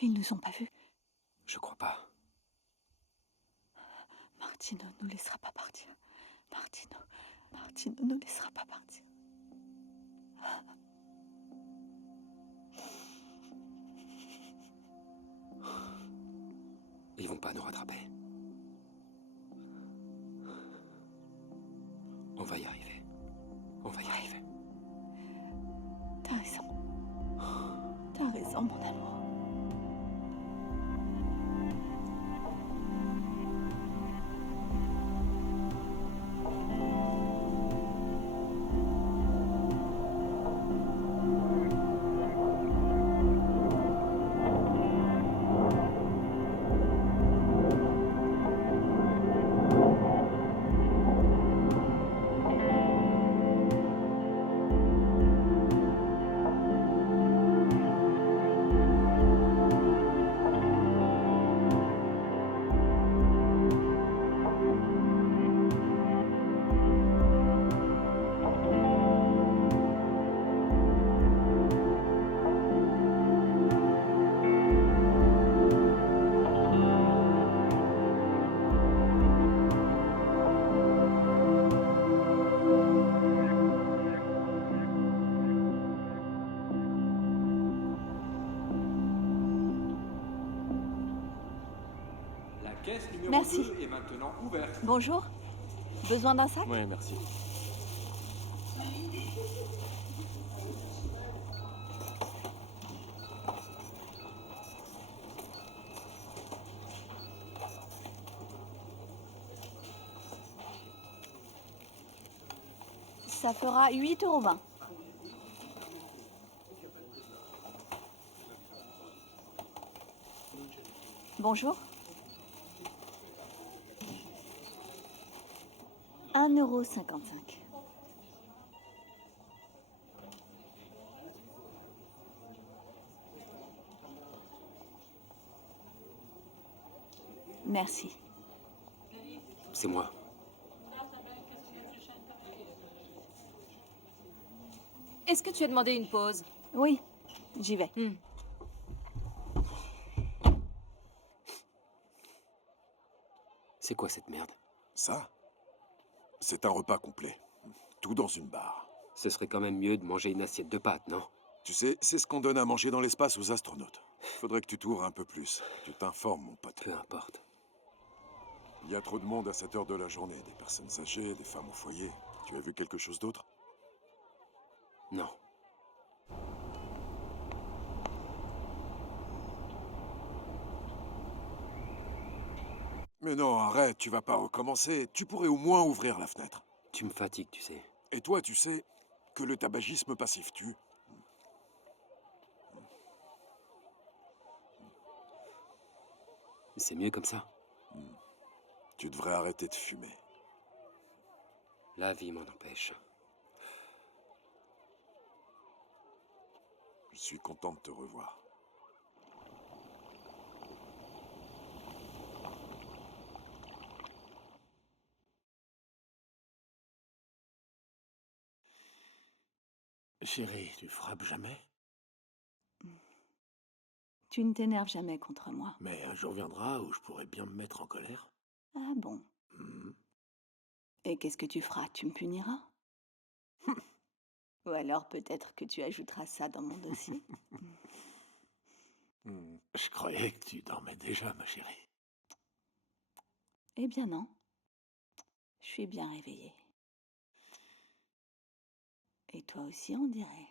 Ils nous ont pas vus. Je crois pas. Martino nous laissera pas partir. Martino nous laissera pas partir. Ils vont pas nous rattraper. On va y arriver. On va y arriver. T'as raison. T'as raison, mon amour. La caisse numéro Merci. 2 est maintenant ouverte. Bonjour. Besoin d'un sac? Ouais, merci. Ça fera 8,20 €. Bonjour. 1,55 €. Merci. C'est moi. Est-ce que tu as demandé une pause? Oui, j'y vais. C'est quoi cette merde? Ça, c'est un repas complet. Tout dans une barre. Ce serait quand même mieux de manger une assiette de pâtes, non? Tu sais, c'est ce qu'on donne à manger dans l'espace aux astronautes. Faudrait que tu t'ouvres un peu plus. Tu t'informes, mon pote. Peu importe. Il y a trop de monde à cette heure de la journée. Des personnes âgées, des femmes au foyer. Tu as vu quelque chose d'autre? Non. Mais non, arrête, tu vas pas recommencer. Tu pourrais au moins ouvrir la fenêtre. Tu me fatigues, tu sais. Et toi, tu sais que le tabagisme passif tue. C'est mieux comme ça. Tu devrais arrêter de fumer. La vie m'en empêche. Je suis content de te revoir. Chérie, tu frappes jamais? Tu ne t'énerves jamais contre moi. Mais un jour viendra où je pourrais bien me mettre en colère. Ah bon? Hmm. Et qu'est-ce que tu feras? Tu me puniras? Ou alors peut-être que tu ajouteras ça dans mon dossier? Je croyais que tu dormais déjà, ma chérie. Eh bien non. Je suis bien réveillée. Et toi aussi, on dirait.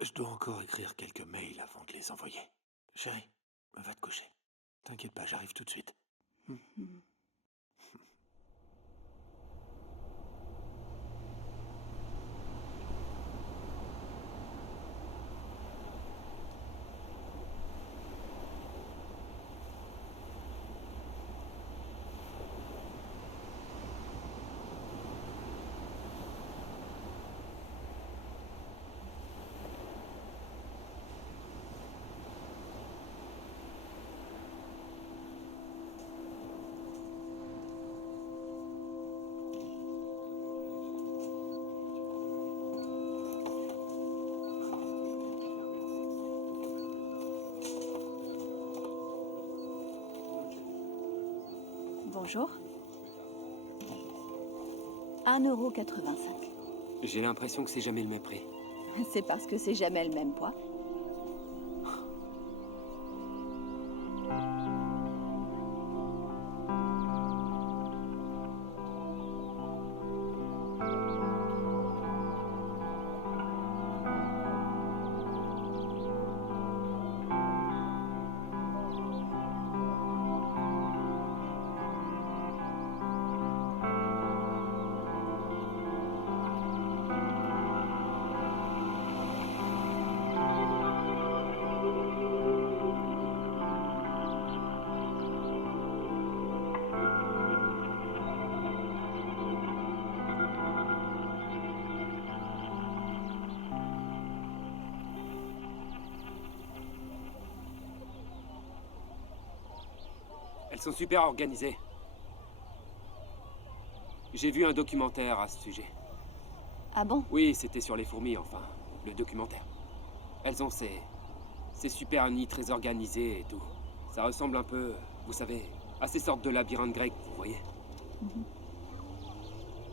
Je dois encore écrire quelques mails avant de les envoyer. Chérie, va te coucher. T'inquiète pas, j'arrive tout de suite. Hmm. Bonjour. 1,85 €. J'ai l'impression que c'est jamais le même prix. C'est parce que c'est jamais le même poids. Elles sont super organisées. J'ai vu un documentaire à ce sujet. Ah bon? Oui, c'était sur les fourmis, enfin, le documentaire. Elles ont ces super nids très organisés et tout. Ça ressemble un peu, vous savez, à ces sortes de labyrinthes grecs, vous voyez.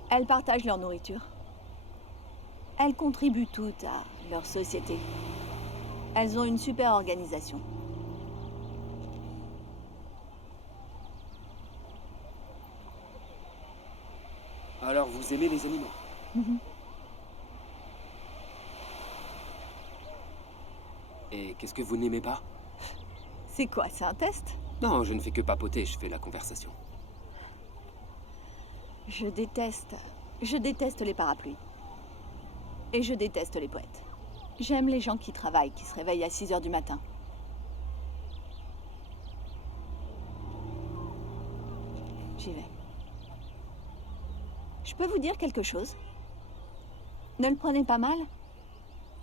Elles partagent leur nourriture. Elles contribuent toutes à leur société. Elles ont une super organisation. Alors, vous aimez les animaux? Mhm. Et qu'est-ce que vous n'aimez pas? C'est quoi, c'est un test? Non, je ne fais que papoter, je fais la conversation. Je déteste les parapluies. Et je déteste les poètes. J'aime les gens qui travaillent, qui se réveillent à 6 heures du matin. J'y vais. Je peux vous dire quelque chose? Ne le prenez pas mal,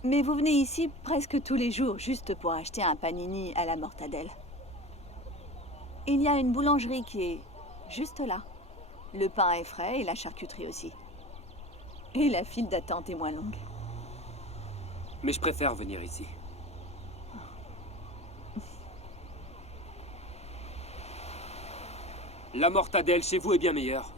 mais vous venez ici presque tous les jours juste pour acheter un panini à la mortadelle. Il y a une boulangerie qui est juste là. Le pain est frais et la charcuterie aussi. Et la file d'attente est moins longue. Mais je préfère venir ici. La mortadelle chez vous est bien meilleure.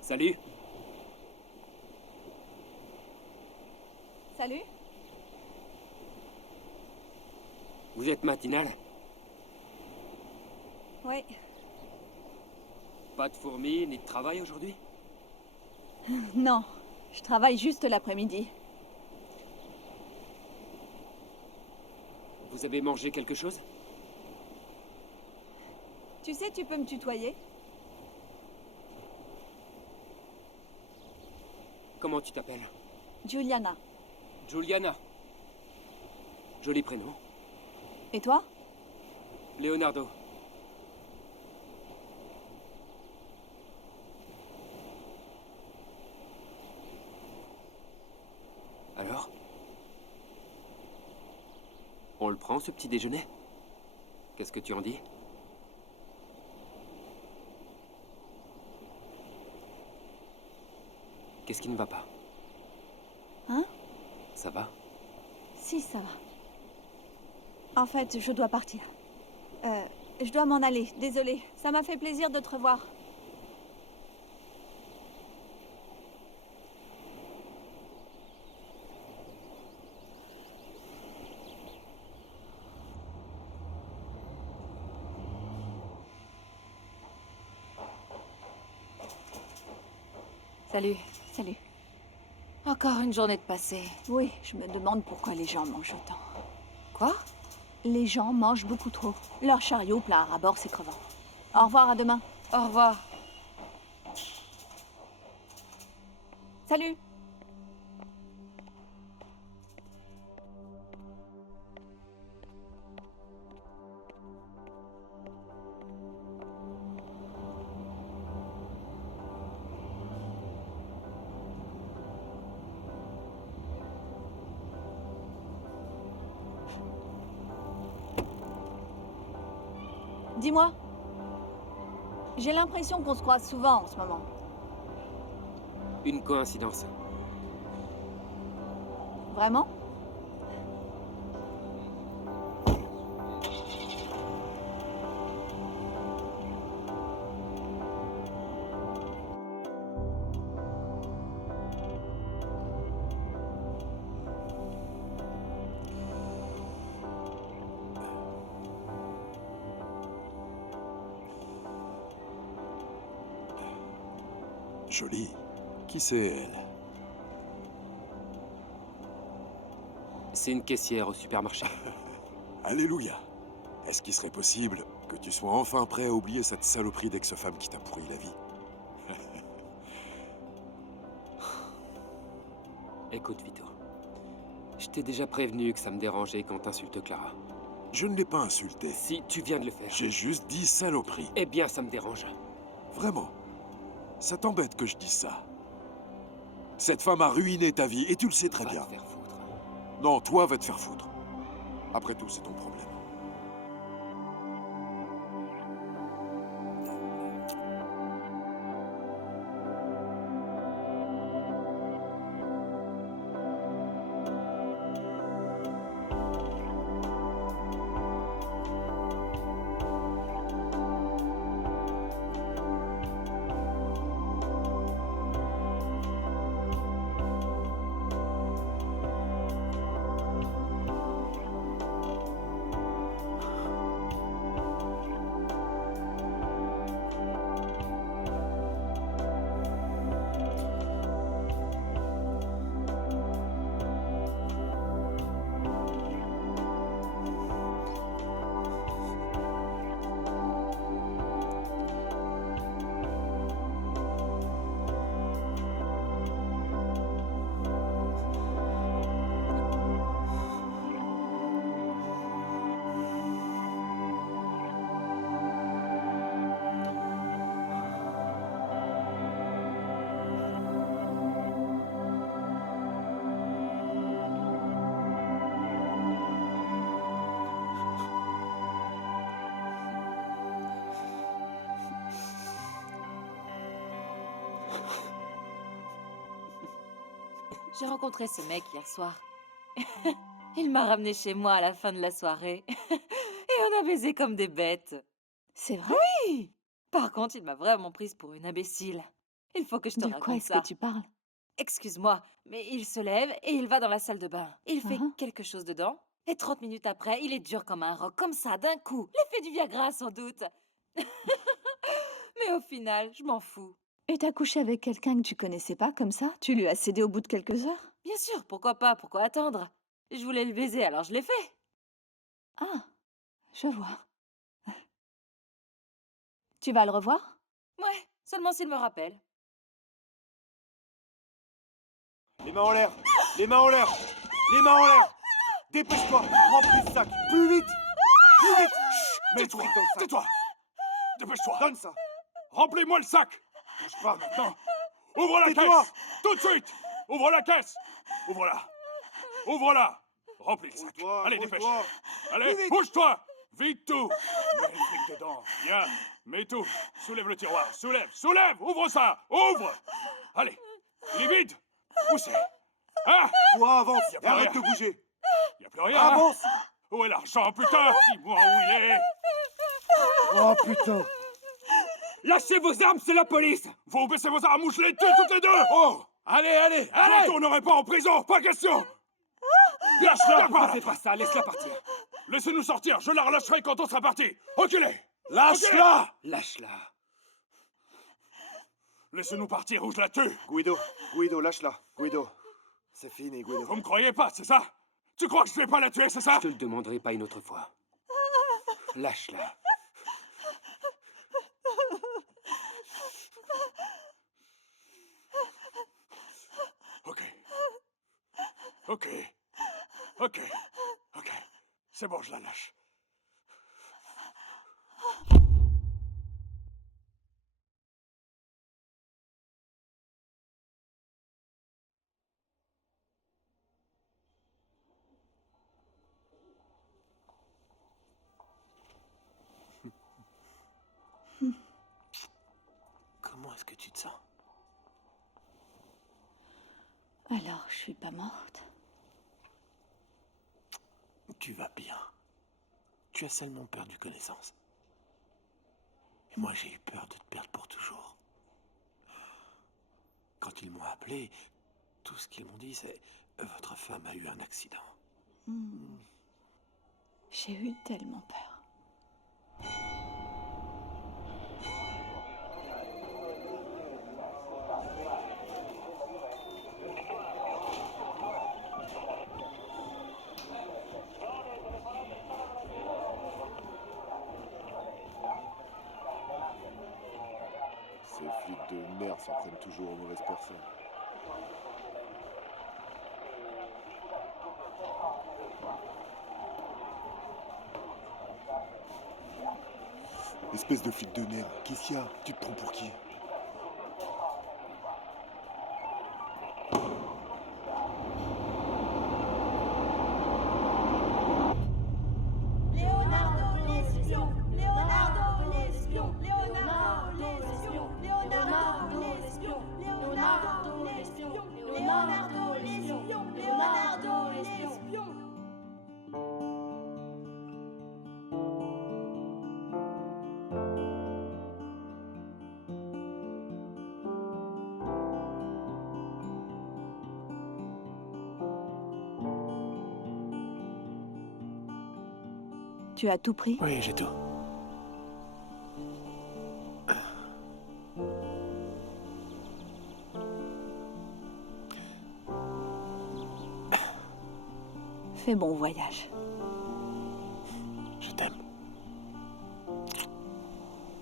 Salut. Salut. Vous êtes matinale? Oui. Pas de fourmis ni de travail aujourd'hui? Non, je travaille juste l'après-midi. Vous avez mangé quelque chose? Tu sais, tu peux me tutoyer? Comment tu t'appelles? Juliana. Juliana. Joli prénom. Et toi? Leonardo. Alors? On le prend, ce petit déjeuner? Qu'est-ce que tu en dis? Qu'est-ce qui ne va pas? Hein? Ça va? Si, ça va. En fait, je dois partir. Je dois m'en aller, désolée. Ça m'a fait plaisir de te revoir. Salut. Salut. Encore une journée de passé. Oui, je me demande pourquoi les gens mangent autant. Quoi? Les gens mangent beaucoup trop. Leur chariot plat à ras-bord, c'est crevant. Au revoir, à demain. Au revoir. Salut. Dis-moi. J'ai l'impression qu'on se croise souvent en ce moment. Une coïncidence. Vraiment? Jolie. Qui c'est, elle? C'est une caissière au supermarché. Alléluia. Est-ce qu'il serait possible que tu sois enfin prêt à oublier cette saloperie d'ex-femme qui t'a pourri la vie? Écoute, Vito. Je t'ai déjà prévenu que ça me dérangeait quand t'insultes Clara. Je ne l'ai pas insultée. Si tu viens de le faire. J'ai juste dit saloperie. Eh bien, ça me dérange. Vraiment. Ça t'embête que je dise ça. Cette femme a ruiné ta vie et tu le sais très Va bien. te faire foutre. Non, toi, va te faire foutre. Après tout, c'est ton problème. J'ai rencontré ce mec hier soir. Il m'a ramené chez moi à la fin de la soirée. Et on a baisé comme des bêtes. C'est vrai? Oui. Par contre, il m'a vraiment prise pour une imbécile. Il faut que je te De quoi raconte est-ce ça. que tu parles? Excuse-moi, mais il se lève et il va dans la salle de bain. Il fait Mhm. quelque chose dedans. Et 30 minutes après, il est dur comme un roc, comme ça, d'un coup. L'effet du Viagra, sans doute. Mais au final, je m'en fous. Et t'as couché avec quelqu'un que tu connaissais pas comme ça? Tu lui as cédé au bout de quelques heures? Bien sûr, pourquoi pas, pourquoi attendre? Je voulais le baiser, alors je l'ai fait. Ah, je vois. Tu vas le revoir? Ouais, seulement s'il me rappelle. Les mains en l'air. Les mains en l'air. Les mains en l'air. Dépêche-toi. Remplis le sac. Plus vite. Plus vite. Chut, mets le fric dans le sac. Tais-toi! Dépêche-toi! Donne ça. Remplis-moi le sac! Bouge pas maintenant! Ouvre la Tais-toi. caisse! Tout de suite! Ouvre la caisse! Ouvre-la! Ouvre-la! Remplis le sac! Roule-toi, Allez, dépêche! roule-toi. Allez, Plus vite. bouge-toi! Vite tout! Mets le fric dedans! Bien! Mets tout! Soulève le tiroir! Soulève! Soulève! Ouvre ça! Ouvre! Allez! Il est vide! Où c'est? Hein? Toi, avance. Y a Et plus arrête rien. de bouger. Y a plus rien! hein? Avance. Où est l'argent, putain? Dis-moi où il est! Oh putain. Lâchez vos armes, c'est la police! Vous baissez vos armes ou je les tue toutes les deux! Oh! Allez, allez! Je ne retournerai pas en prison! Pas question! Lâche-la! Ne fais pas ça, laisse-la partir. Laissez-nous sortir! Je la relâcherai quand on sera parti! Reculez! Lâche-la! Lâche-la. Laissez-nous partir ou je la tue. Guido, lâche-la. Guido, c'est fini, Guido. Vous me croyez pas, c'est ça? Tu crois que je vais pas la tuer, c'est ça? Je te le demanderai pas une autre fois. Lâche-la. Ok. Ok. Ok. Ok. C'est bon, je la lâche. Comment est-ce que tu te sens? Alors, je suis pas morte. Tu vas bien. Tu as seulement perdu connaissance. Et moi, j'ai eu peur de te perdre pour toujours. Quand ils m'ont appelé, tout ce qu'ils m'ont dit, c'est « Votre femme a eu un accident. J'ai eu tellement peur. Ces flics de merde s'en prennent toujours aux mauvaises personnes. Espèce de flic de merde, qu'est-ce qu'il y a? Tu te prends pour qui? Leonardo l'espion, Leonardo l'espion, Leonardo l'espion, Leonardo l'espion, Leonardo l'espion, Leonardo l'espion, Leonardo l'espion. Tu as tout pris? Oui, j'ai tout. Fais bon voyage. Je t'aime.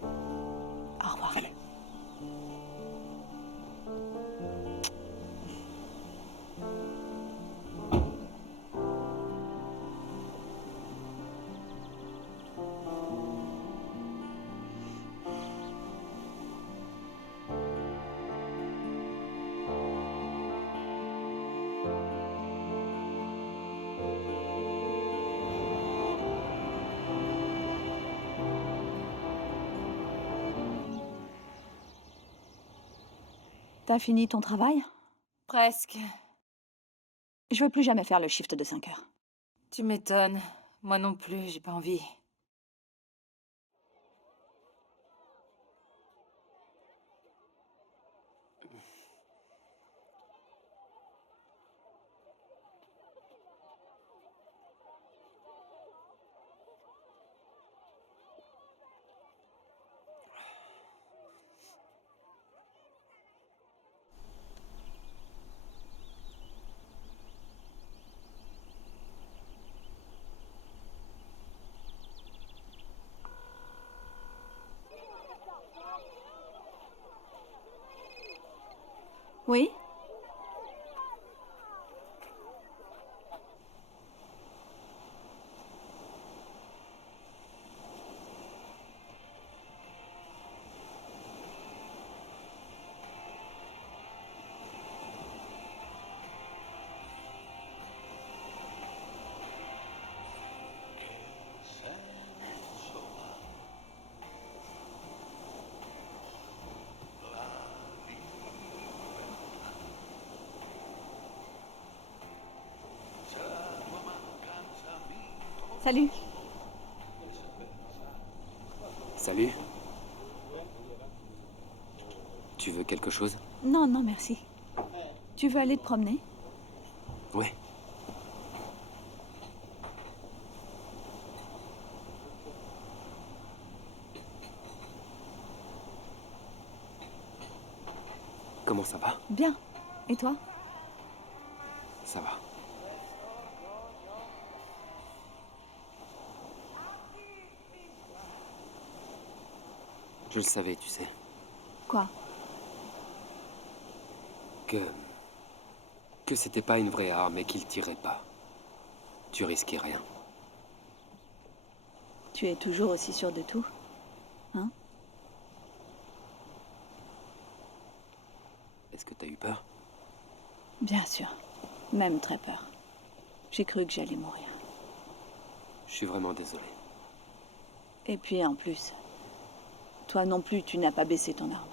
Au revoir. Allez. T'as fini ton travail? Presque. Je veux plus jamais faire le shift de 5 heures. Tu m'étonnes. Moi non plus, j'ai pas envie. Oui? Salut. Salut. Tu veux quelque chose? Non, non, merci. Tu veux aller te promener? Ouais. Comment ça va? Bien. Et toi? Ça va. Je le savais, tu sais. Quoi? Que c'était pas une vraie arme et qu'il tirait pas. Tu risquais rien. Tu es toujours aussi sûr de tout? Hein? Est-ce que t'as eu peur? Bien sûr. Même très peur. J'ai cru que j'allais mourir. Je suis vraiment désolé. Et puis en plus, toi non plus, tu n'as pas baissé ton arme.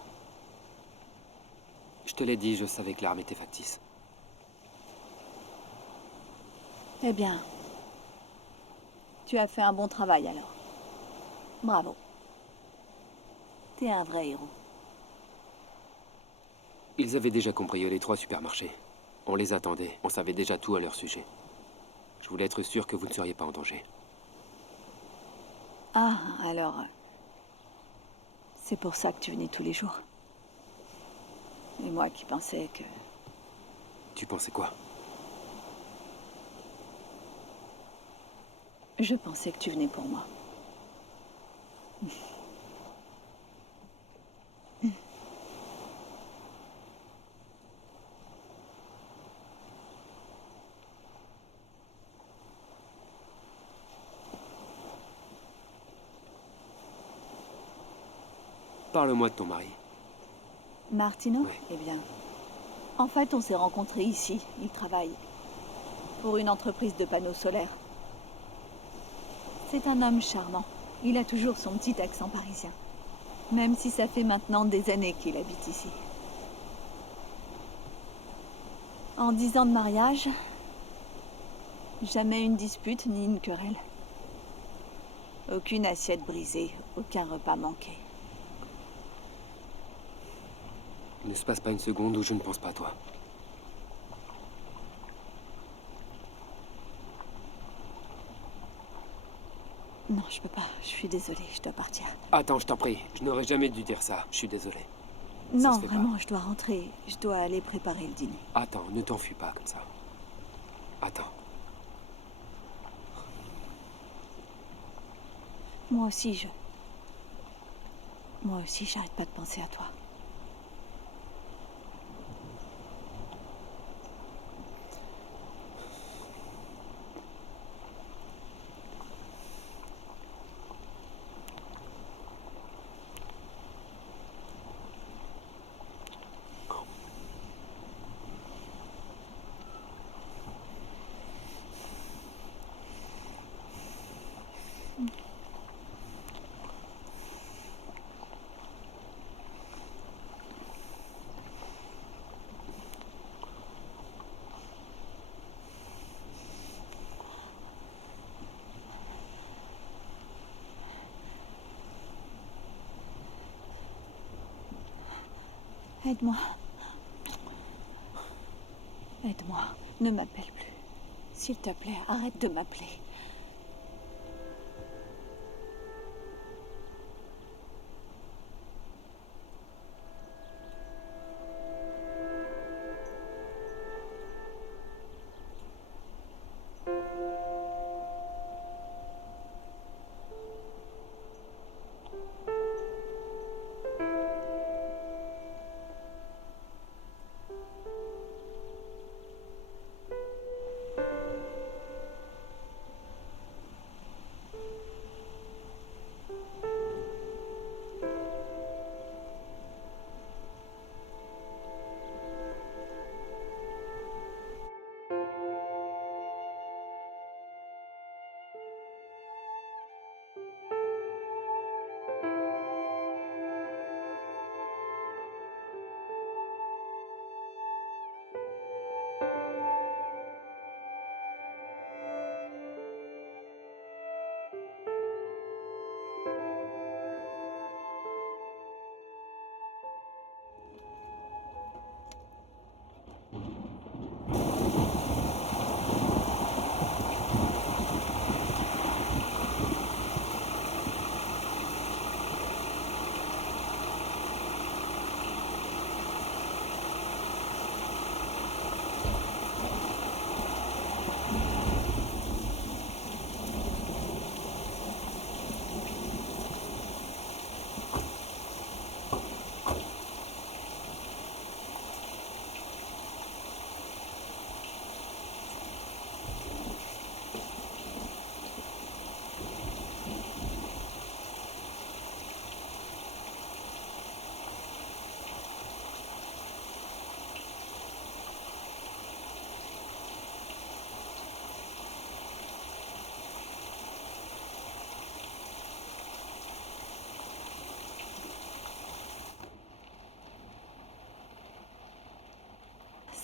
Je te l'ai dit, je savais que l'arme était factice. Eh bien, tu as fait un bon travail alors. Bravo. T'es un vrai héros. Ils avaient déjà cambriolé 3 supermarchés. On les attendait, on savait déjà tout à leur sujet. Je voulais être sûr que vous ne seriez pas en danger. Ah, alors... c'est pour ça que tu venais tous les jours. Et moi qui pensais que... Tu pensais quoi? Je pensais que tu venais pour moi. Parle-moi de ton mari. Martino? Oui. Eh bien... En fait, on s'est rencontrés ici. Il travaille pour une entreprise de panneaux solaires. C'est un homme charmant. Il a toujours son petit accent parisien. Même si ça fait maintenant des années qu'il habite ici. En 10 ans de mariage, jamais une dispute ni une querelle. Aucune assiette brisée, aucun repas manqué. Il ne se passe pas une seconde où je ne pense pas à toi. Non, je peux pas. Je suis désolée, je dois partir. Attends, je t'en prie. Je n'aurais jamais dû dire ça. Je suis désolé. Non, se fait pas. vraiment, je dois rentrer. Je dois aller préparer le dîner. Attends, ne t'enfuis pas comme ça. Attends. Moi aussi, Moi aussi, j'arrête pas de penser à toi. Aide-moi. Aide-moi. Ne m'appelle plus. S'il te plaît, arrête de m'appeler.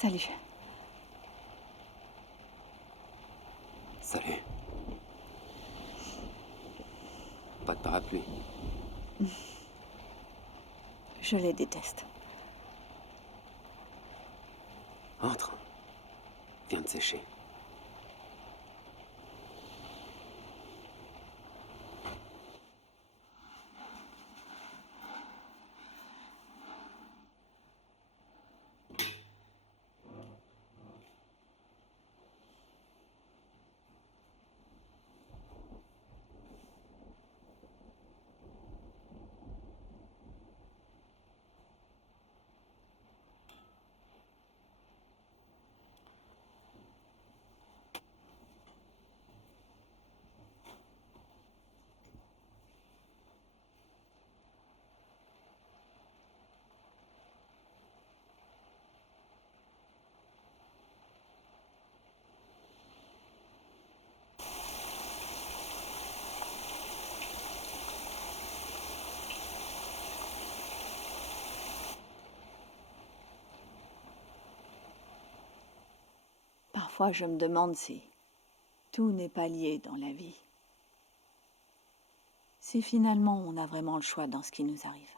Salut. Salut. Pas de parapluie. Je les déteste. Entre. Viens de sécher. Parfois, je me demande si tout n'est pas lié dans la vie. Si finalement on a vraiment le choix dans ce qui nous arrive.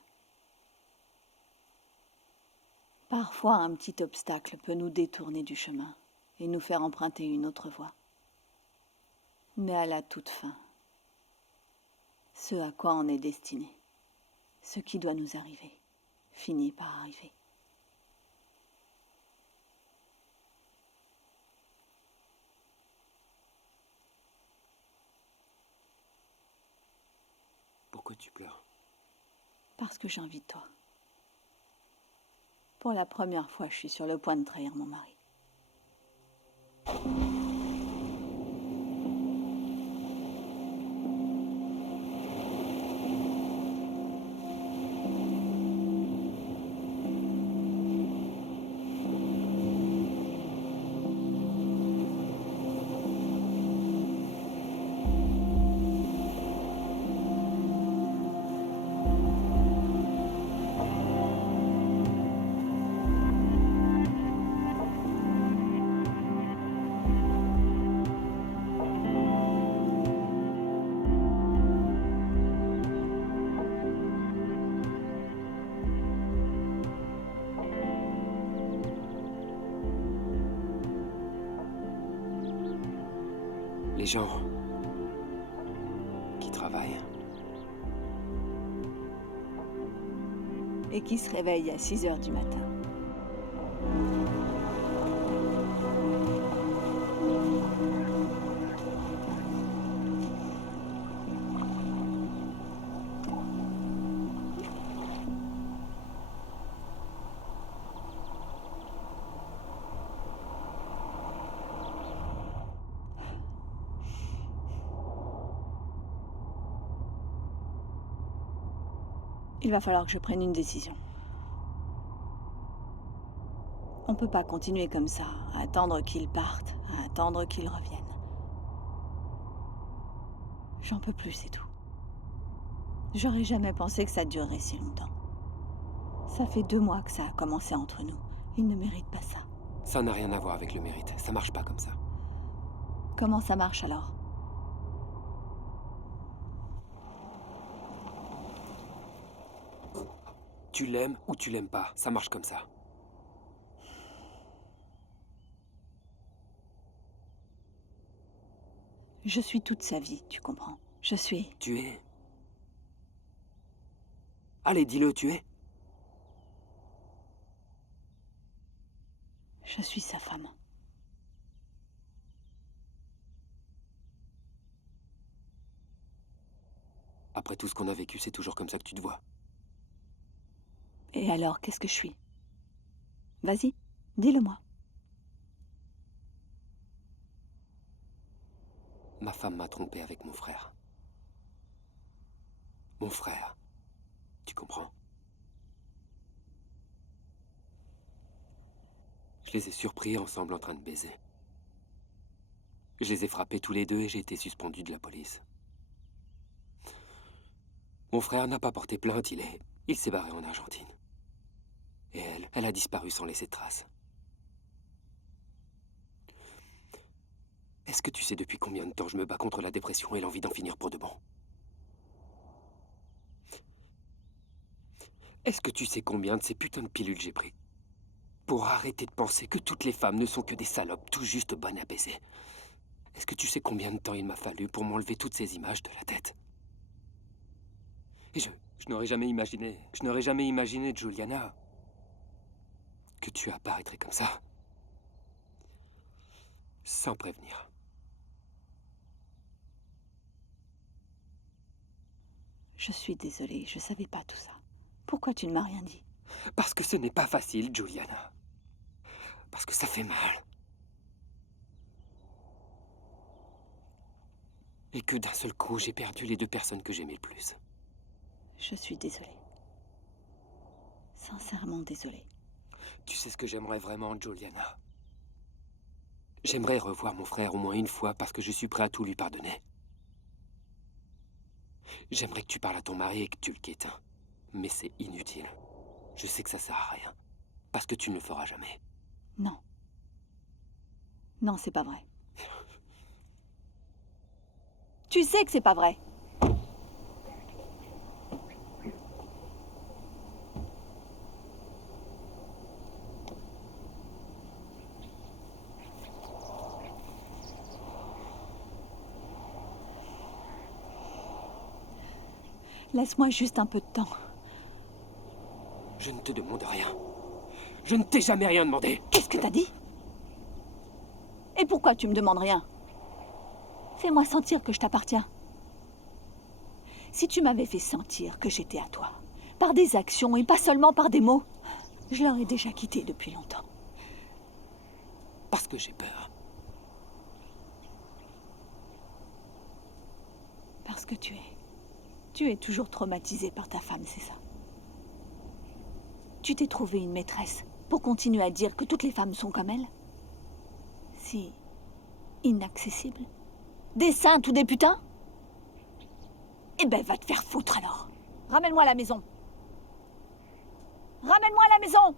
Parfois, un petit obstacle peut nous détourner du chemin et nous faire emprunter une autre voie. Mais à la toute fin, ce à quoi on est destiné, ce qui doit nous arriver, finit par arriver. Pourquoi tu pleures? Parce que j'ai envie de toi. Pour la première fois, je suis sur le point de trahir mon mari. Les gens qui travaillent, Et qui se réveille à 6 heures du matin. Il va falloir que je prenne une décision. On peut pas continuer comme ça, à attendre qu'ils partent, à attendre qu'ils reviennent. J'en peux plus, c'est tout. J'aurais jamais pensé que ça durerait si longtemps. Ça fait 2 mois que ça a commencé entre nous. Ils ne méritent pas ça. ça n'a rien à voir avec le mérite. Ça marche pas comme ça. Comment ça marche alors? Tu l'aimes ou tu l'aimes pas. Ça marche comme ça. Je suis toute sa vie, tu comprends? Je suis... Tu es... Allez, dis-le, tu es... Je suis sa femme. Après tout ce qu'on a vécu, c'est toujours comme ça que tu te vois. Et alors, qu'est-ce que je suis? Vas-y, dis-le-moi. Ma femme m'a trompé avec mon frère. Mon frère. Tu comprends? Je les ai surpris ensemble en train de baiser. Je les ai frappés tous les deux et j'ai été suspendu de la police. Mon frère n'a pas porté plainte, il s'est barré en Argentine. Et elle a disparu sans laisser de traces. Est-ce que tu sais depuis combien de temps je me bats contre la dépression et l'envie d'en finir pour de bon? Est-ce que tu sais combien de ces putains de pilules j'ai pris pour arrêter de penser que toutes les femmes ne sont que des salopes tout juste bonnes à baiser? Est-ce que tu sais combien de temps il m'a fallu pour m'enlever toutes ces images de la tête? Et je n'aurais jamais imaginé, Juliana, que tu apparaîtrais comme ça, sans prévenir. Je suis désolée, je savais pas tout ça. Pourquoi tu ne m'as rien dit? Parce que ce n'est pas facile, Juliana. Parce que ça fait mal. Et que d'un seul coup, j'ai perdu les deux personnes que j'aimais le plus. Je suis désolée. Sincèrement désolée. Tu sais ce que j'aimerais vraiment, Juliana? J'aimerais revoir mon frère au moins une fois parce que je suis prêt à tout lui pardonner. J'aimerais que tu parles à ton mari et que tu le quittes. Mais c'est inutile. Je sais que ça sert à rien. Parce que tu ne le feras jamais. Non. Non, c'est pas vrai. Tu sais que c'est pas vrai. Laisse-moi juste un peu de temps. Je ne te demande rien. Je ne t'ai jamais rien demandé. Qu'est-ce que t'as dit? Et pourquoi tu me demandes rien? Fais-moi sentir que je t'appartiens. Si tu m'avais fait sentir que j'étais à toi, par des actions et pas seulement par des mots, je l'aurais déjà quitté depuis longtemps. Parce que j'ai peur. Parce que tu es toujours traumatisé par ta femme, c'est ça? Tu t'es trouvé une maîtresse pour continuer à dire que toutes les femmes sont comme elle? Si inaccessibles? Des saintes ou des putains? Eh ben, va te faire foutre alors. Ramène-moi à la maison. Ramène-moi à la maison!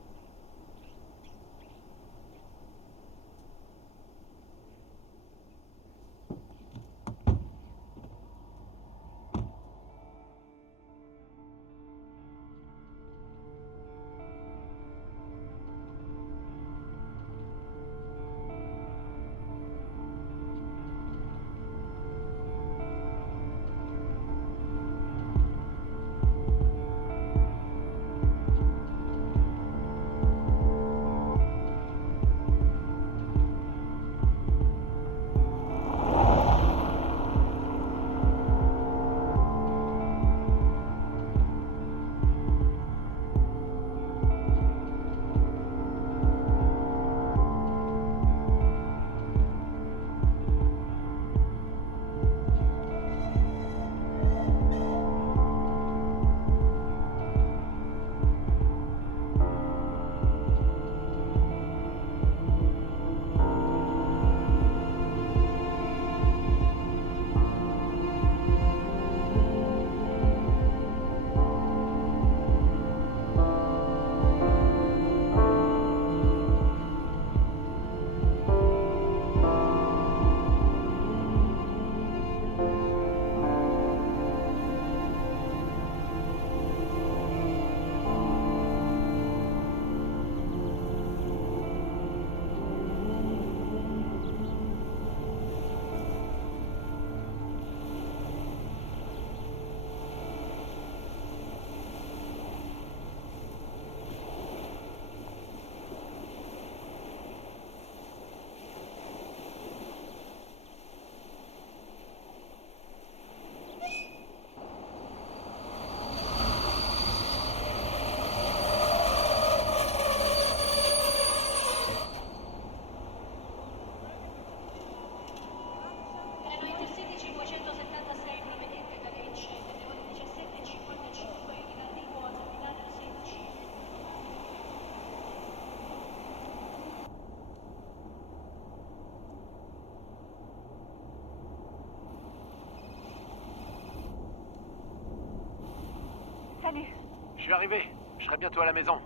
Salut. Je suis arrivé. Je serai bientôt à la maison.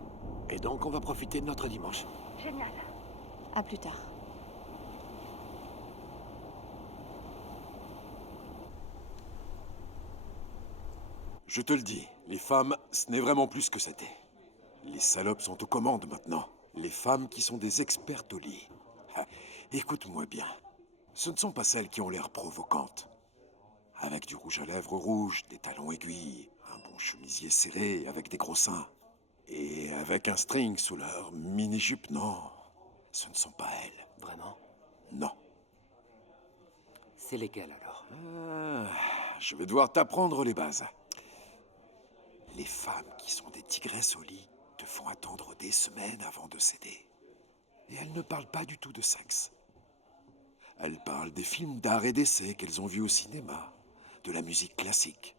Et donc, on va profiter de notre dimanche. Génial. À plus tard. Je te le dis, les femmes, ce n'est vraiment plus ce que c'était. Les salopes sont aux commandes maintenant. Les femmes qui sont des expertes au lit. Ah, écoute-moi bien. Ce ne sont pas celles qui ont l'air provocantes. Avec du rouge à lèvres rouge, des talons aiguilles, un bon chemisier serré avec des gros seins. Et avec un string sous leur mini-jupe, non. Ce ne sont pas elles. Vraiment? Non. C'est légal alors. Je vais devoir t'apprendre les bases. Les femmes qui sont des tigresses au lit te font attendre des semaines avant de céder. Et elles ne parlent pas du tout de sexe. Elles parlent des films d'art et d'essai qu'elles ont vus au cinéma, de la musique classique.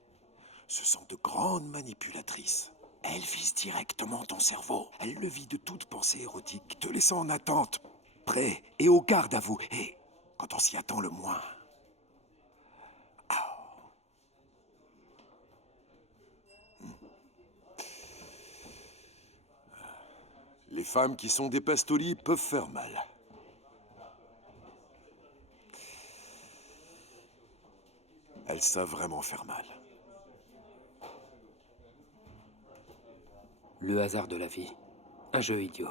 Ce sont de grandes manipulatrices. Elles visent directement ton cerveau. Elles le vident de toute pensée érotique, te laissant en attente, prêt et au garde à vous. Et quand on s'y attend le moins... Les femmes qui sont des pastolis peuvent faire mal. Elles savent vraiment faire mal. Le hasard de la vie. Un jeu idiot.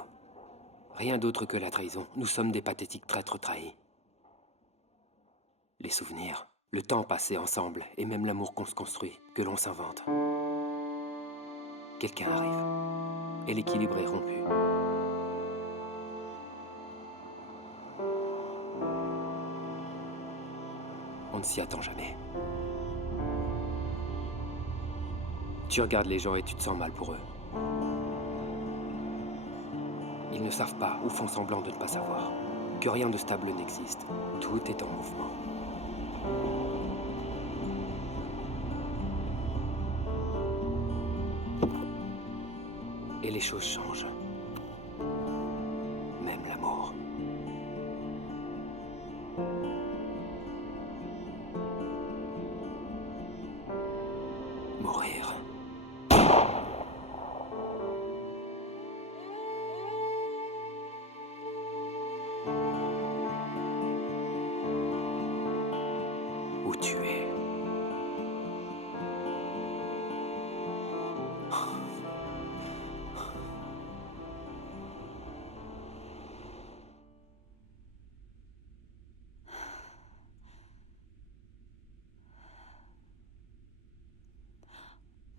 Rien d'autre que la trahison. Nous sommes des pathétiques traîtres trahis. Les souvenirs, le temps passé ensemble, et même l'amour qu'on se construit, que l'on s'invente. Quelqu'un arrive, et l'équilibre est rompu. On ne s'y attend jamais. Tu regardes les gens et tu te sens mal pour eux. Ils ne savent pas, ou font semblant de ne pas savoir, que rien de stable n'existe. Tout est en mouvement. Et les choses changent. Même l'amour. Mourir. Ou tuer.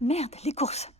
Merde, les courses.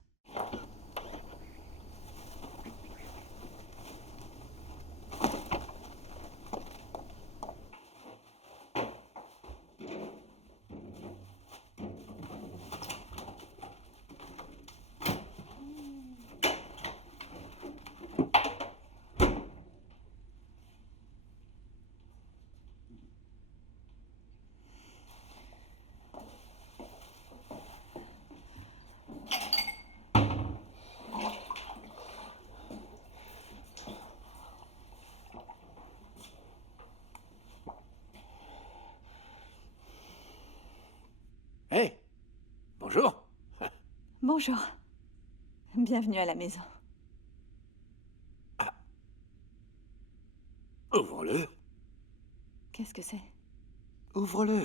Hé! Bonjour! Bonjour. Bienvenue à la maison. Ouvre-le! Qu'est-ce que c'est? Ouvre-le!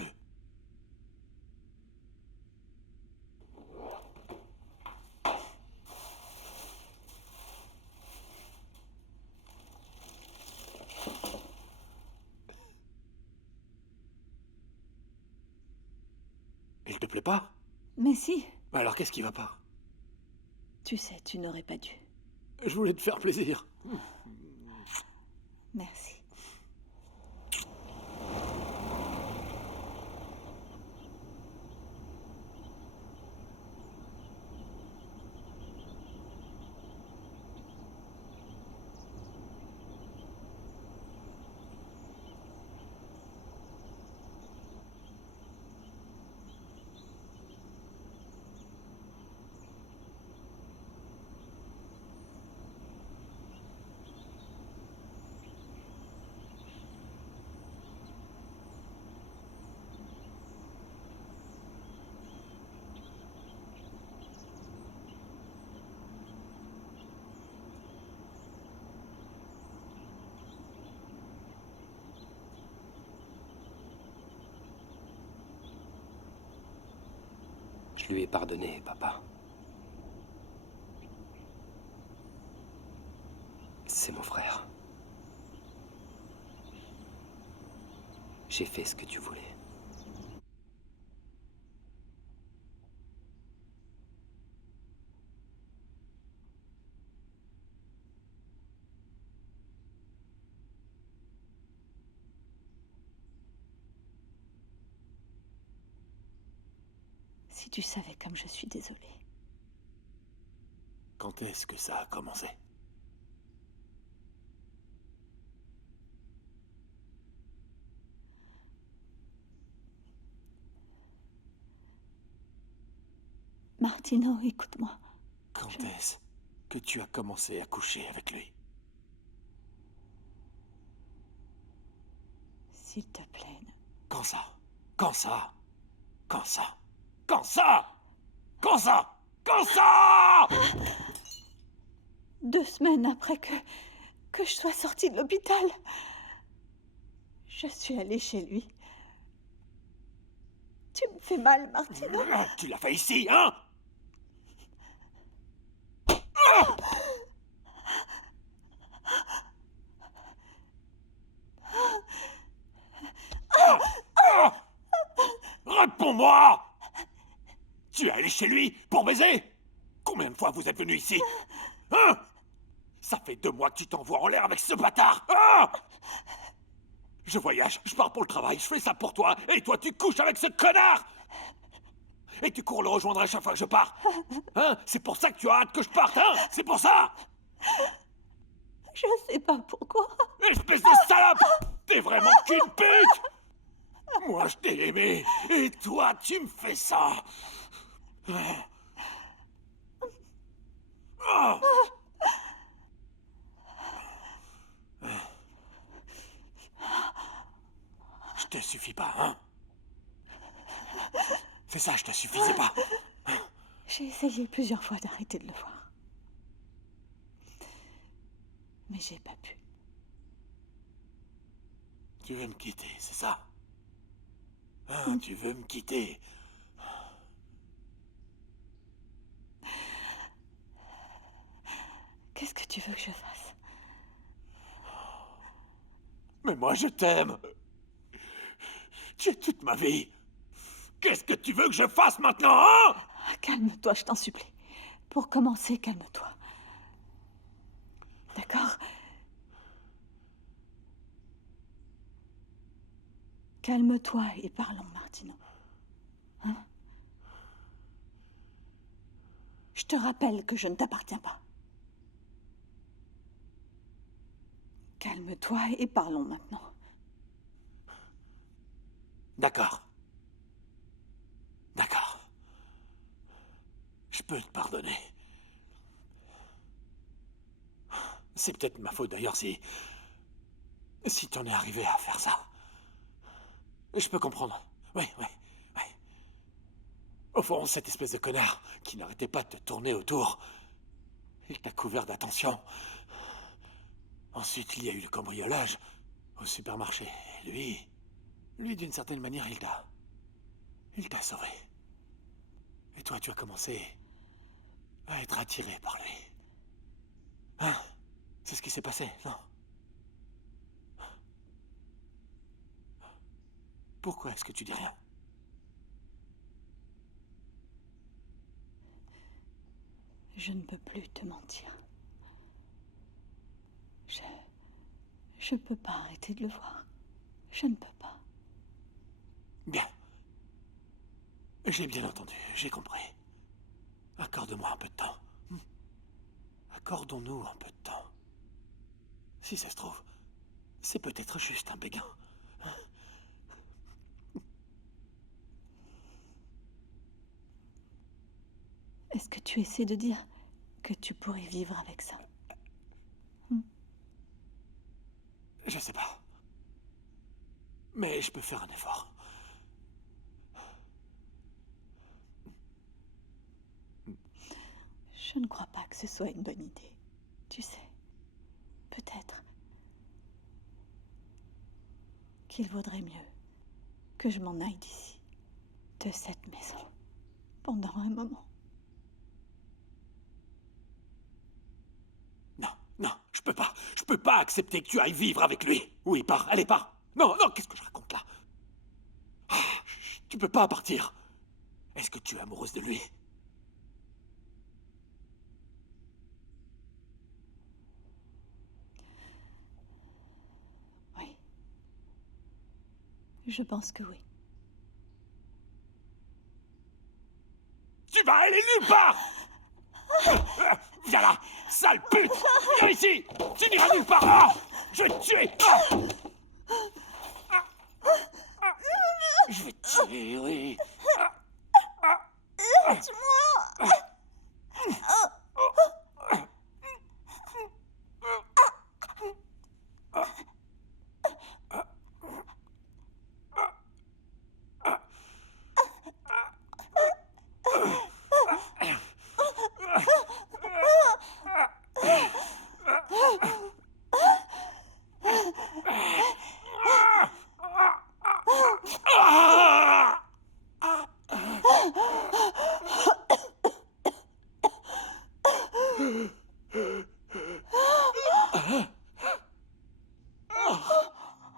Il te plaît pas? Mais si, Alors qu'est-ce qui va pas? tu sais, tu n'aurais pas dû. Je voulais te faire plaisir. Merci. Je lui ai pardonné, papa. C'est mon frère. J'ai fait ce que tu voulais. Si tu savais comme je suis désolée. Quand est-ce que ça a commencé? Martino, écoute-moi. Quand est-ce que tu as commencé à coucher avec lui? S'il te plaît. Quand ça? Quand ça? Quand ça? Quand ça? Quand ça? Quand ça? 2 semaines après que je sois sortie de l'hôpital, je suis allée chez lui. Tu me fais mal, Martino. Tu l'as fait ici, hein? Réponds-moi! Tu es allé chez lui pour baiser? Combien de fois vous êtes venu ici? Hein? Ça fait 2 mois que tu t'envoies en l'air avec ce bâtard! Hein? Je voyage, je pars pour le travail, je fais ça pour toi, et toi tu couches avec ce connard! Et tu cours le rejoindre à chaque fois que je pars! Hein? C'est pour ça que tu as hâte que je parte, hein? C'est pour ça! Je sais pas pourquoi. Espèce de salope! T'es vraiment qu'une pute! Moi je t'ai aimé, et toi tu me fais ça! Oh. Je te suffis pas, hein? C'est ça, je te suffisais pas. J'ai essayé plusieurs fois d'arrêter de le voir. Mais j'ai pas pu. Tu veux me quitter, c'est ça? Hein, tu veux me quitter? Qu'est-ce que tu veux que je fasse? Mais moi je t'aime. Tu es toute ma vie. Qu'est-ce que tu veux que je fasse maintenant, hein? Calme-toi, je t'en supplie. Pour commencer, calme-toi. D'accord? Calme-toi et parlons, Martino. Hein? Je te rappelle que je ne t'appartiens pas. Calme-toi et parlons maintenant. D'accord. D'accord. Je peux te pardonner. C'est peut-être ma faute d'ailleurs si t'en es arrivé à faire ça. Je peux comprendre. Oui. Au fond, cette espèce de connard qui n'arrêtait pas de te tourner autour, il t'a couvert d'attention. Ensuite, il y a eu le cambriolage au supermarché. Et lui, d'une certaine manière, il t'a sauvé. Et toi, tu as commencé à être attiré par lui. Hein? C'est ce qui s'est passé, non? Pourquoi est-ce que tu dis rien? Je ne peux plus te mentir. Je peux pas arrêter de le voir. Je ne peux pas. Bien. J'ai bien entendu, j'ai compris. Accorde-moi un peu de temps. Accordons-nous un peu de temps. Si ça se trouve, c'est peut-être juste un béguin. Est-ce que tu essaies de dire que tu pourrais vivre avec ça? Je sais pas. Mais je peux faire un effort. Je ne crois pas que ce soit une bonne idée. Tu sais, peut-être qu'il vaudrait mieux que je m'en aille d'ici, de cette maison. pendant un moment. Non, non, je peux pas. Je peux pas accepter que tu ailles vivre avec lui. Oui, pars, allez, pars. Non, non, qu'est-ce que je raconte là? Ah, tu peux pas partir. Est-ce que tu es amoureuse de lui? Oui. Je pense que oui. Tu vas aller nulle part. Viens là, sale pute. Viens ici. Tu n'iras nulle part. Ah, je vais te tuer. Je vais te tuer, oui.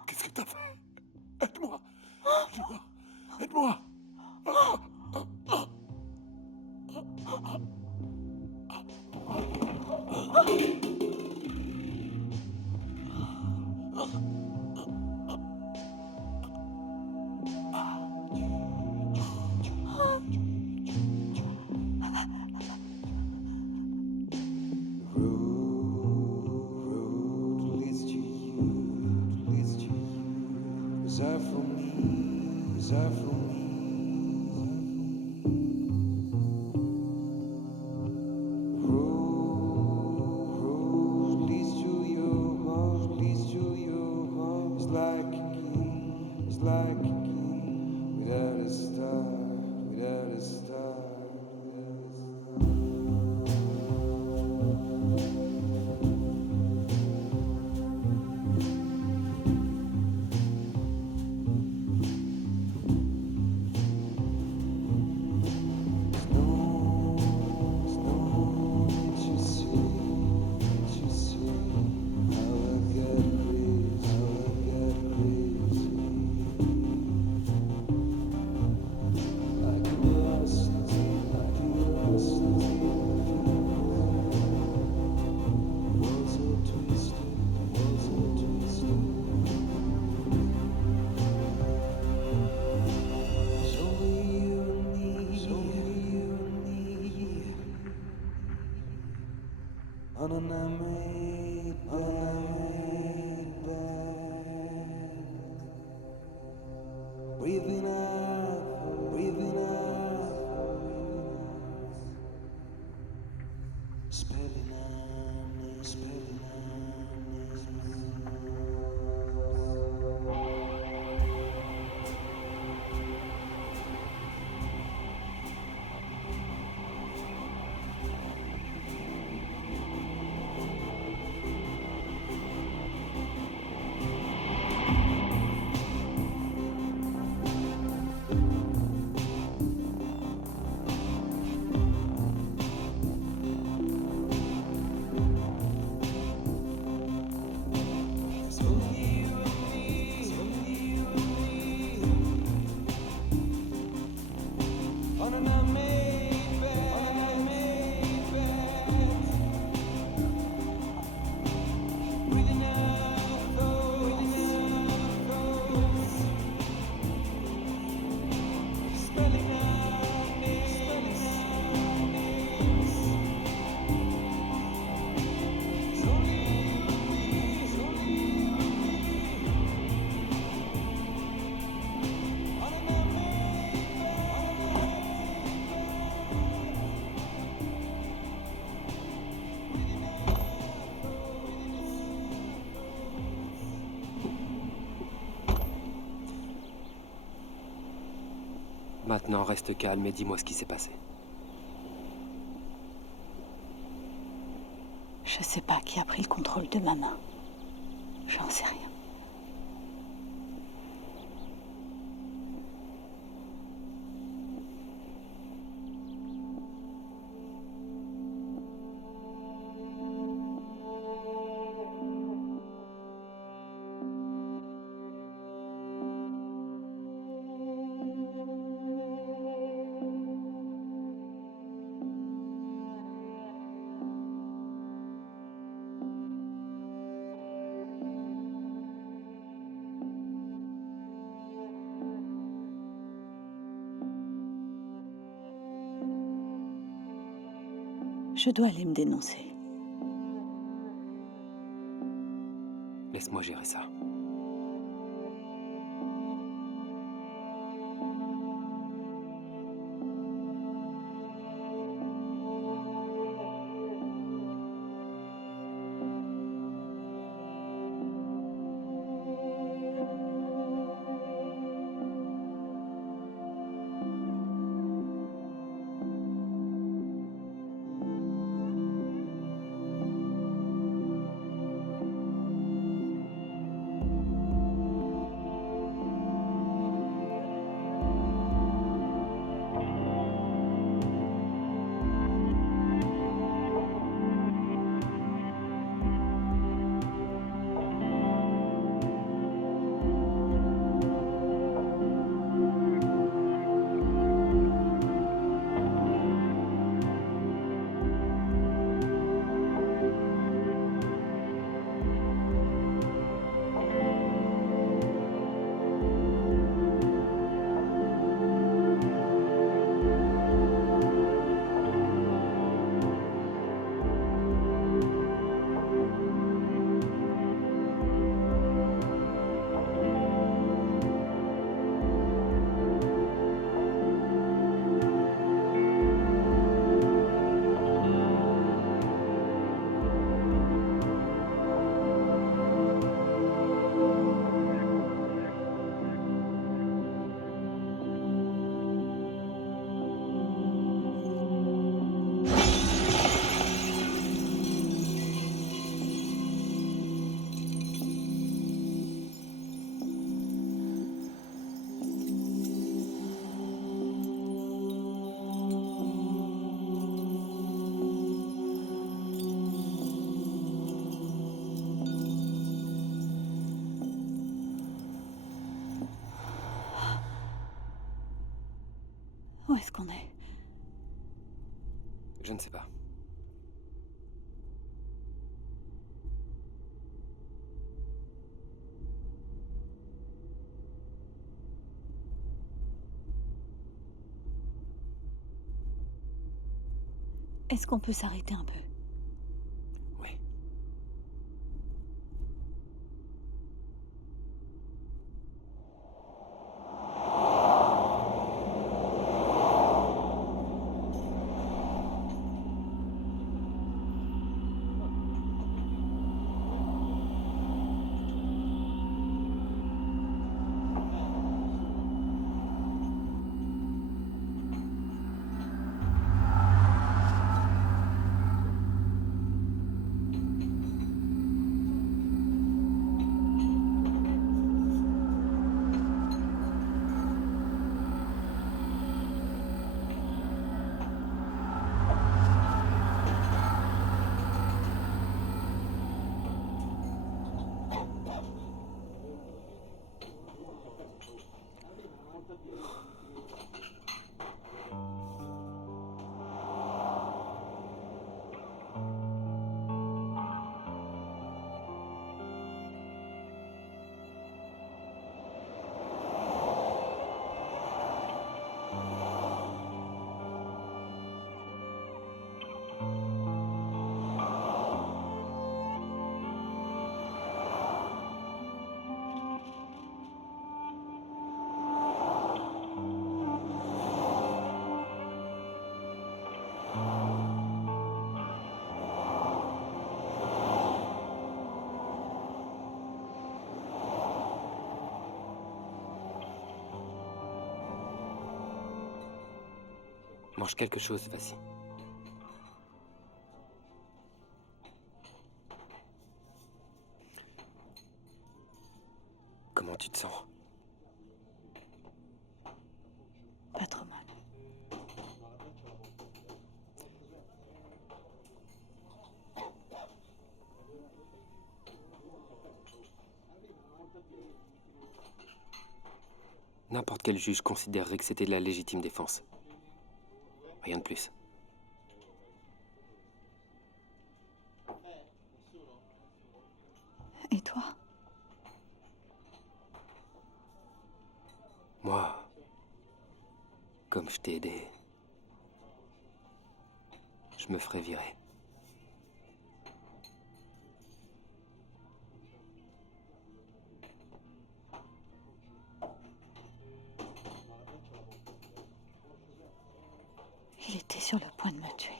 Qu'est-ce que t'as fait? Aide-moi. Aide-moi. Maintenant, reste calme et dis-moi ce qui s'est passé. Je sais pas qui a pris le contrôle de ma main. J'en sais rien. Je dois aller me dénoncer. Laisse-moi gérer ça. Où est-ce qu'on est? Je ne sais pas. Est-ce qu'on peut s'arrêter un peu? Oui. Mange quelque chose, vas-y. Comment tu te sens? Pas trop mal. N'importe quel juge considérerait que c'était de la légitime défense. Rien de plus. Et toi? Moi, comme je t'ai aidé, je je me ferai virer. Il était sur le point de me tuer.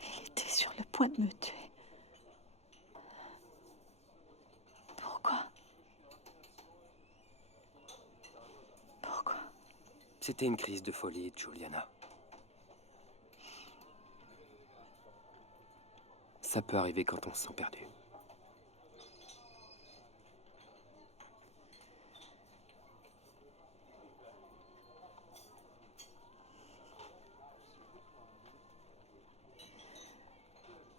Il était sur le point de me tuer. Pourquoi? Pourquoi? C'était une crise de folie, Juliana. Ça peut arriver quand on se sent perdu.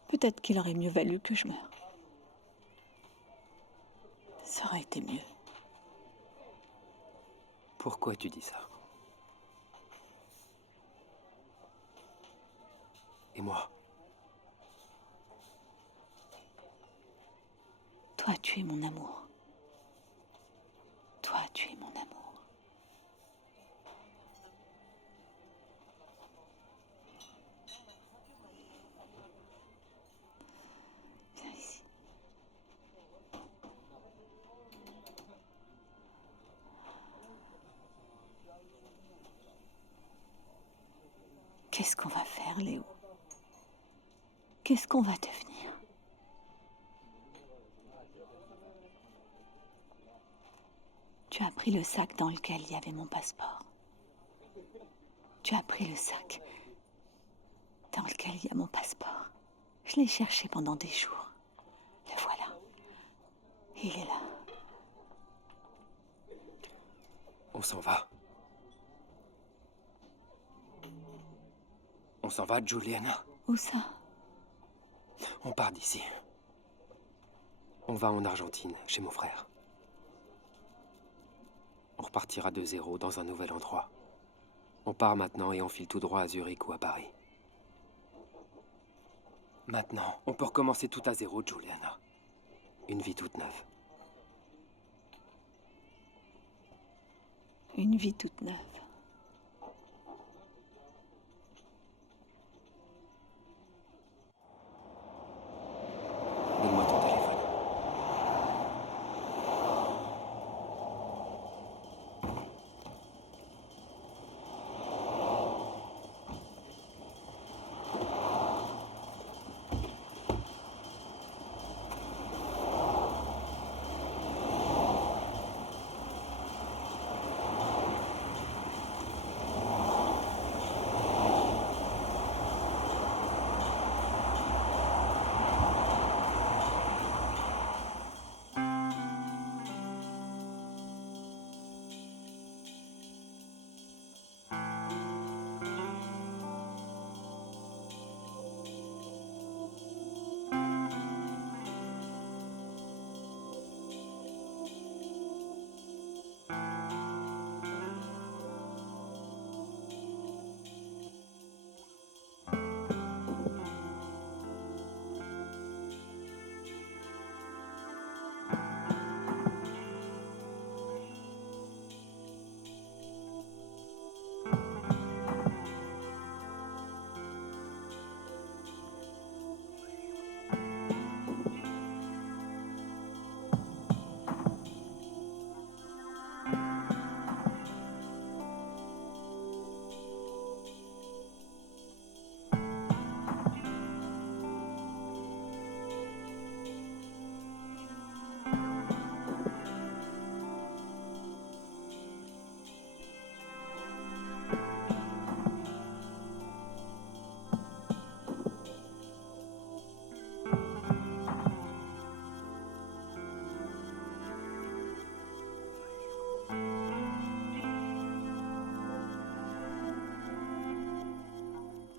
Peut-être qu'il aurait mieux valu que je meure. Ça aurait été mieux. Pourquoi tu dis ça? Et moi? Toi, tu es mon amour. Toi, tu es mon amour. Viens ici. Qu'est-ce qu'on va faire, Léo? Qu'est-ce qu'on va devenir? Tu as pris le sac dans lequel il y avait mon passeport. Tu as pris le sac dans lequel il y a mon passeport. Je l'ai cherché pendant des jours. Le voilà. Il est là. On s'en va. On s'en va, Juliana. Où ça? On part d'ici. On va en Argentine, chez mon frère. On repartira de zéro dans un nouvel endroit. On part maintenant et on file tout droit à Zurich ou à Paris. Maintenant, on peut recommencer tout à zéro, Juliana. Une vie toute neuve. Une vie toute neuve. Donne-moi ton téléphone.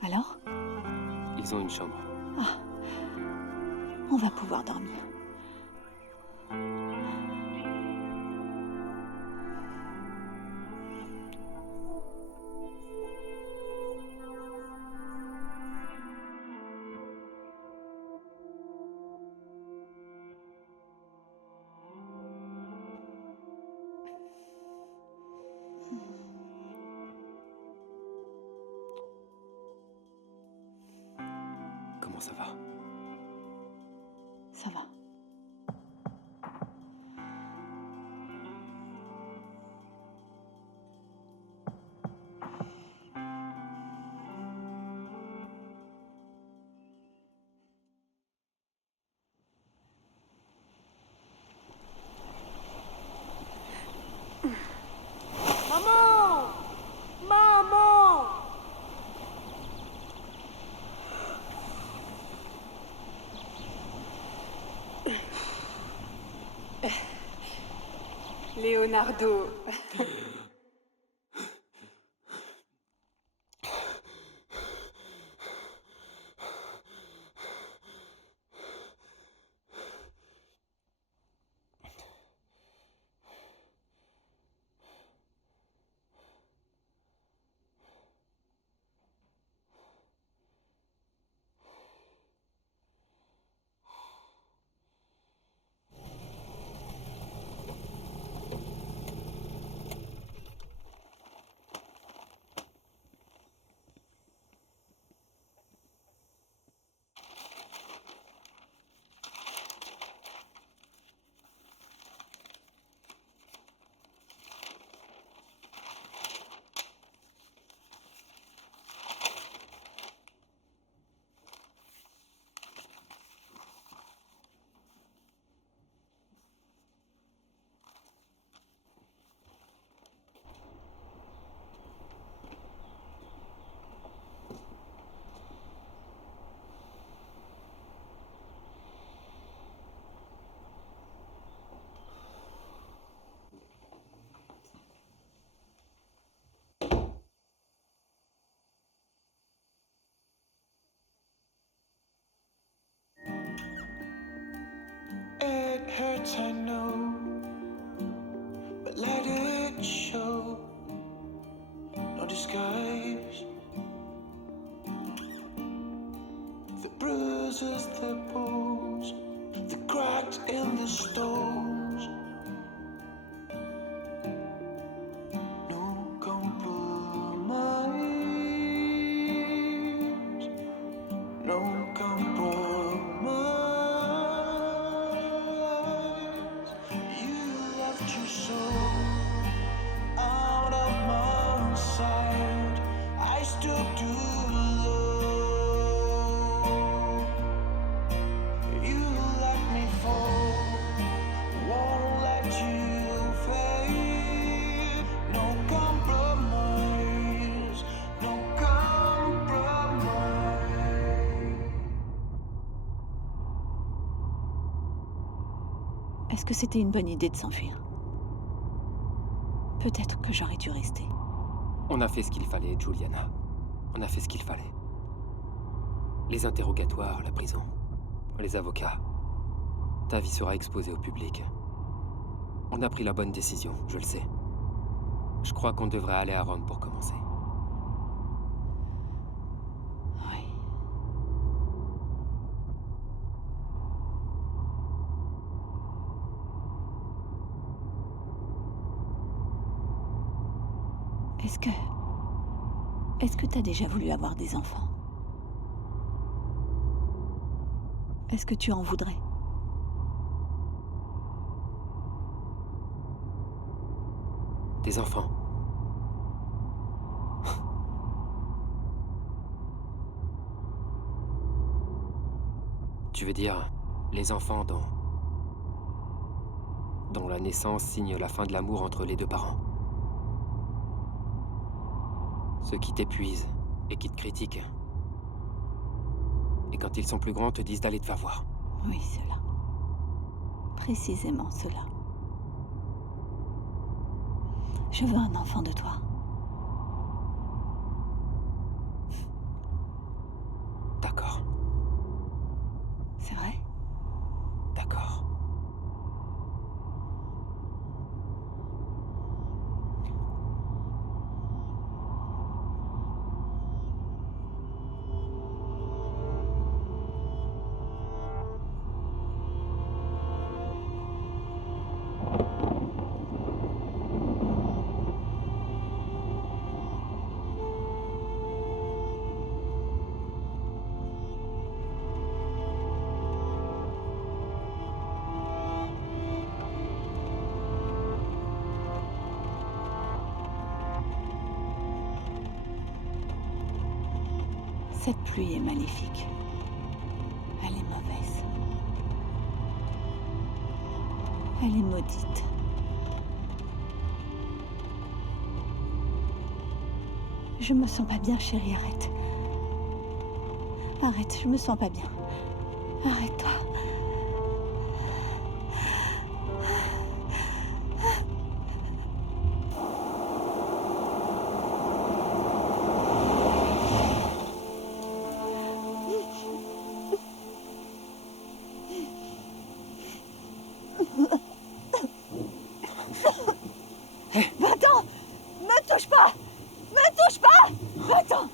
Alors? Ils ont une chambre. Ah, on va pouvoir dormir. comment ça va? Ça va. Maman! Maman! Leonardo. It hurts, I know, but let it show. No disguise. The bruises, the bones, the cracks in the stones. No compromise. No compromise. You left your soul out of my sight. I stood too low. You let me fall, won't let you fade. No compromise, no compromise. Est-ce que c'était une bonne idée de s'enfuir? Peut-être que j'aurais dû rester. On a fait ce qu'il fallait, Juliana. On a fait ce qu'il fallait. Les interrogatoires, la prison, les avocats. Ta vie sera exposée au public. On a pris la bonne décision, je le sais. Je crois qu'on devrait aller à Rome pour commencer. Oui. Est-ce que t'as déjà voulu avoir des enfants? Est-ce que tu en voudrais? Des enfants. Tu veux dire les enfants dont la naissance signe la fin de l'amour entre les deux parents? Ceux qui t'épuisent et qui te critiquent. Et quand ils sont plus grands, te disent d'aller te faire voir. Oui, cela. Précisément cela. Je veux un enfant de toi. D'accord, C'est vrai? d'accord. Cette pluie est maléfique. Elle est mauvaise. Elle est maudite. Je me sens pas bien, chérie, arrête. Arrête, je me sens pas bien. Arrête-toi. Va-t'en! Me touche pas! Me touche pas! Va-t'en!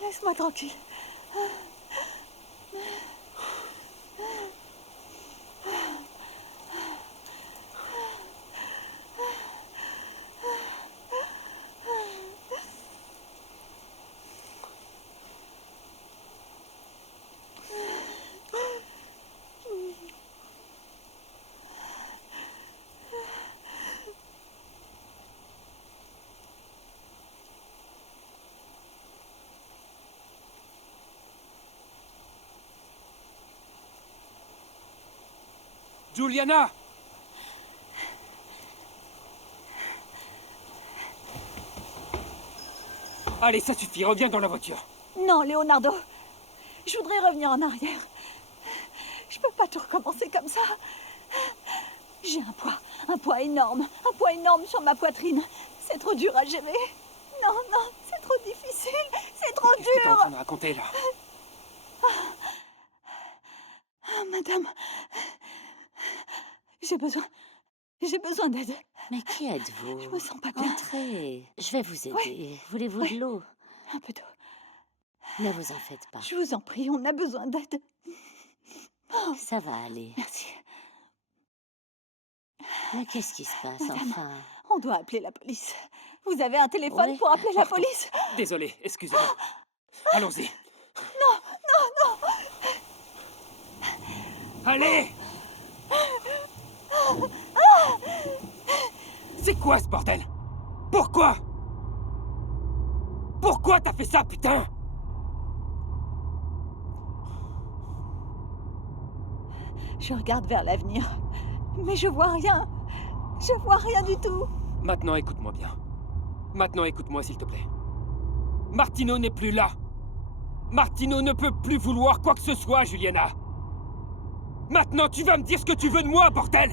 Laisse-moi tranquille. Juliana! Allez, ça suffit, reviens dans la voiture. Non, Leonardo. Je voudrais revenir en arrière. Je peux pas tout recommencer comme ça. J'ai un poids énorme sur ma poitrine. C'est trop dur à gérer. Non, non, c'est trop difficile. C'est trop Qu'est-ce que t'es en dur. train de raconter, là? Ah, madame, j'ai besoin d'aide. Mais qui êtes-vous? Je me sens pas bien. Entrez, je vais vous aider. Ouais. Voulez-vous Ouais. de l'eau? Un peu d'eau. Ne vous en faites pas. Je vous en prie, on a besoin d'aide. Oh, Ça va aller. merci. Mais qu'est-ce qui se passe, Madame. enfin? On doit appeler la police. Vous avez un téléphone Oui. pour appeler la Partons. police? Désolé, excusez-moi. Allons-y. Non. Allez! C'est quoi ce bordel? Pourquoi? Pourquoi t'as fait ça, putain? Je regarde vers l'avenir. Mais je vois rien. Je vois rien du tout. Maintenant, écoute-moi bien. Maintenant, écoute-moi, s'il te plaît. Martino n'est plus là. Martino ne peut plus vouloir quoi que ce soit, Juliana. Maintenant, tu vas me dire ce que tu veux de moi, bordel!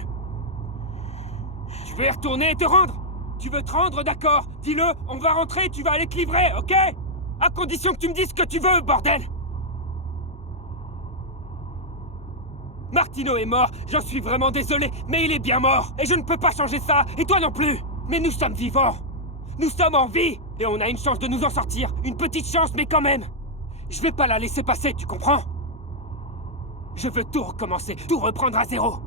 Tu veux y retourner et te rendre? Tu veux te rendre, d'accord? Dis-le, on va rentrer et tu vas aller te livrer, ok? À condition que tu me dises ce que tu veux, bordel! Martino est mort, j'en suis vraiment désolé, mais il est bien mort, et je ne peux pas changer ça, et toi non plus! Mais nous sommes vivants! Nous sommes en vie! Et on a une chance de nous en sortir, une petite chance, mais quand même! Je vais pas la laisser passer, tu comprends? Je veux tout recommencer, tout reprendre à zéro!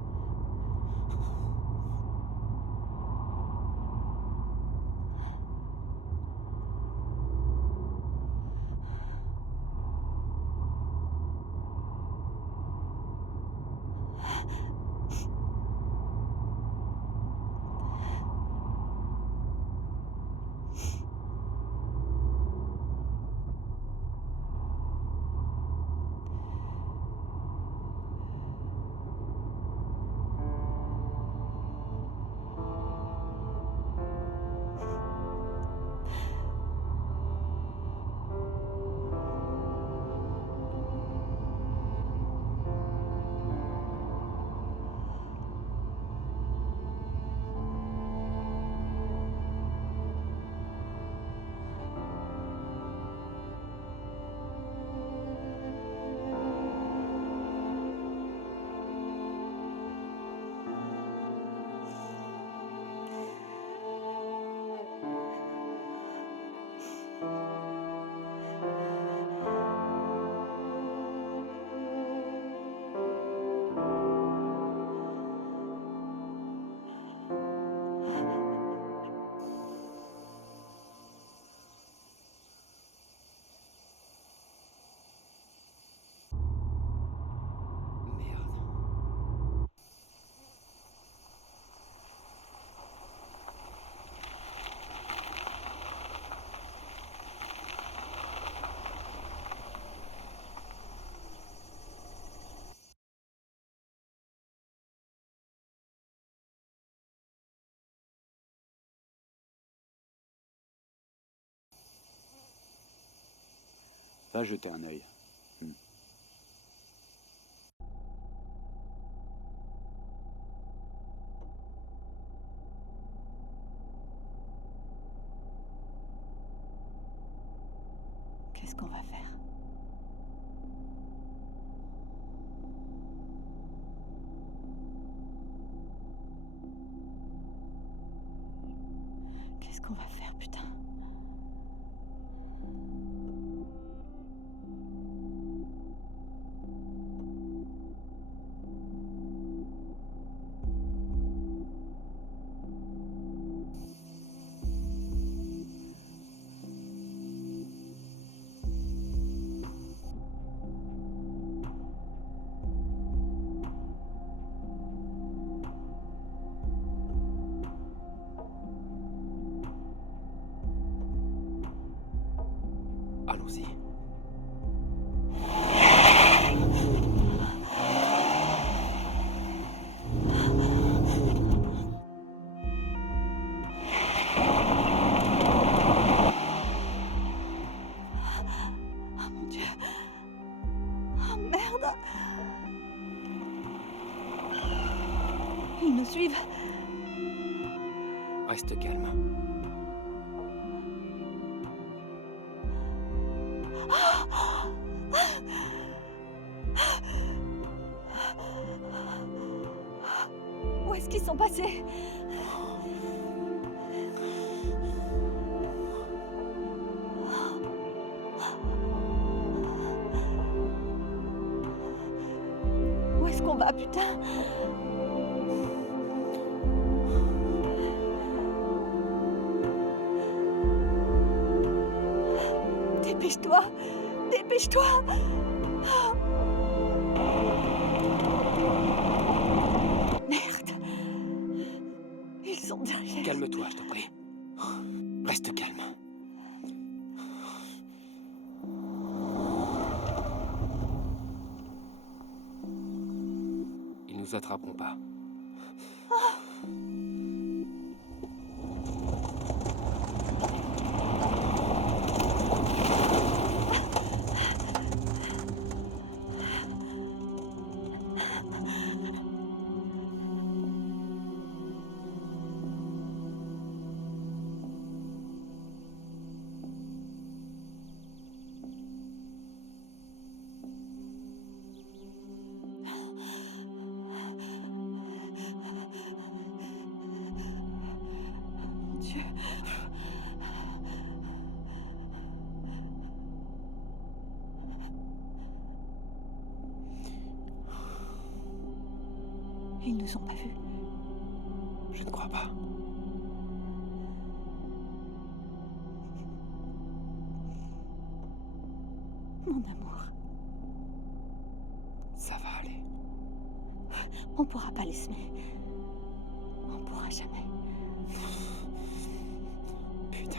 Va jeter un œil. Qu'est-ce qu'on va faire? Qu'est-ce qu'on va faire, putain? Allons-y. Oh mon Dieu! Oh merde! Ils nous suivent. Reste calme. Où est-ce qu'ils sont passés? Où est-ce qu'on va, putain? Dépêche-toi! Dépêche-toi! Merde! Ils sont derrière. Calme-toi, je te prie. Reste calme. Ils nous attraperont pas. Mon Dieu. Ils nous ont pas vus. Je ne crois pas. Mon amour, Ça va aller. on pourra pas les semer. On pourra jamais. Putain.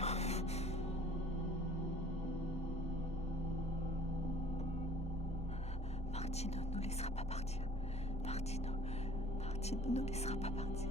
Martino ne nous laissera pas partir. Martino ne nous laissera pas partir.